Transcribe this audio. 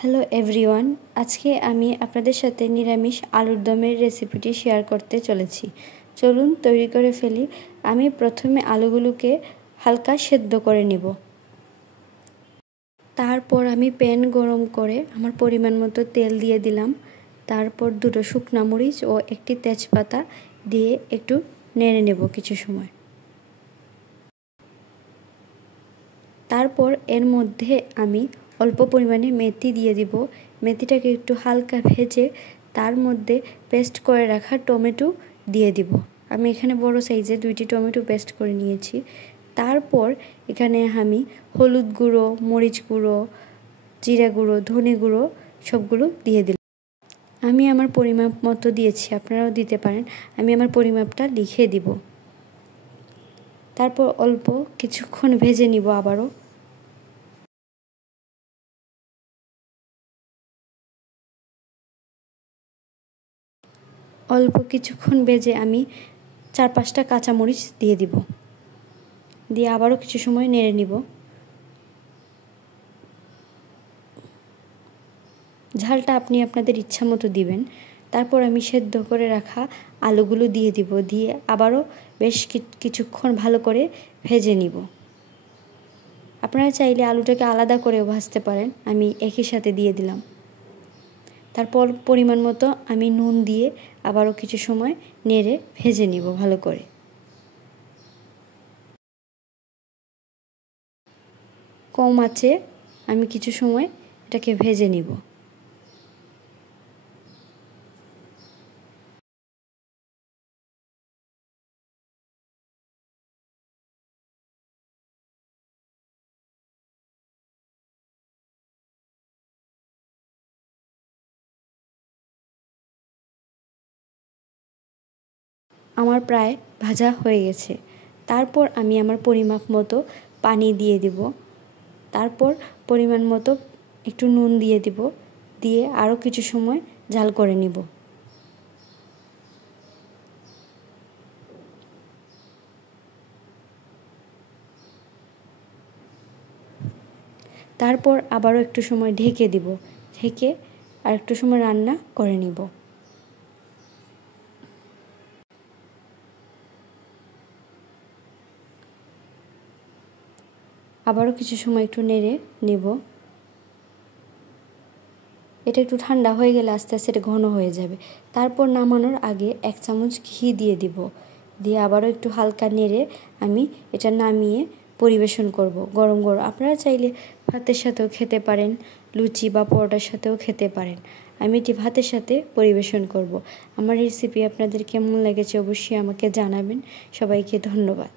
Hello everyone, আজকে আমি আপনাদের সাথে নিরামিষ আলুর দমের রেসিপিটি শেয়ার করতে চলেছি। চলুন তৈরি করে ফেলি। আমি প্রথমে আলুগুলোকে হালকা সেদ্ধ করে নিব। তারপর আমি প্যান গরম করে আমার পরিমাণ মতো তেল দিয়ে দিলাম। তারপর দুটো শুকনা মরিচ ও একটি তেজপাতা দিয়ে একটু নেড়ে নেব কিছু সময়। তারপর এর মধ্যে আমি অল্প পরিমাণে মেথি দিয়ে দিব। মেথিটাকে একটু হালকা ভেজে তার মধ্যে পেস্ট করে রাখা টমেটো দিয়ে দিব। আমি এখানে বড় সাইজের 2টি টমেটো পেস্ট করে নিয়েছি। তারপর এখানে আমি হলুদ গুঁড়ো, মরিচ গুঁড়ো, জিরা গুঁড়ো, ধনে গুঁড়ো সবগুলো দিয়ে দিলাম। আমি আমার পরিমাপ মতো দিয়েছি, আপনারাও দিতে পারেন। আমি আমার পরিমাপটা লিখে দিব। তারপর অল্প কিছুক্ষণ ভেজে নিব আবারও। অল্প কিছুক্ষণ ভেজে আমি 4-5টা কাঁচামরিচ দিয়ে দিব। দিয়ে আবারও কিছু সময় নেড়ে নিব। ঝালটা আপনি আপনাদের ইচ্ছা মতো দিবেন। তারপর আমি সেদ্ধ করে রাখা আলুগুলো দিয়ে দিব। দিয়ে আবারও বেশ কিছুক্ষণ ভালো করে ভেজে নিব। আপনারা চাইলে আলুটাকে আলাদা করেও ভাজতে পারেন, আমি একই সাথে দিয়ে দিলাম। তারপর পরিমাণ মতো আমি নুন দিয়ে আবারও কিছু সময় নেড়ে ভেজে নিব ভালো করে। কম আঁচে আমি কিছু সময় এটাকে ভেজে নিব। আমার প্রায় ভাজা হয়ে গেছে। তারপর আমি আমার পরিমাপ মতো পানি দিয়ে দিব। তারপর পরিমাণ মতো একটু নুন দিয়ে দিব। দিয়ে আরও কিছু সময় জাল করে নিব। তারপর আবারও একটু সময় ঢেকে দিব। ঢেকে আর একটু সময় রান্না করে নিব। আবারও কিছু সময় একটু নেড়ে নেব। এটা একটু ঠান্ডা হয়ে গেলে আস্তে আস্তে এটা ঘন হয়ে যাবে। তারপর নামানোর আগে 1 চামচ ঘি দিয়ে দিব। দিয়ে আবারও একটু হালকা নেড়ে আমি এটা নামিয়ে পরিবেশন করব গরম গরম। আপনারা চাইলে ভাতের সাথেও খেতে পারেন, লুচি বা পরোটার সাথেও খেতে পারেন। আমি এটি ভাতের সাথে পরিবেশন করব। আমার রেসিপি আপনাদের কেমন লেগেছে অবশ্যই আমাকে জানাবেন। সবাইকে ধন্যবাদ।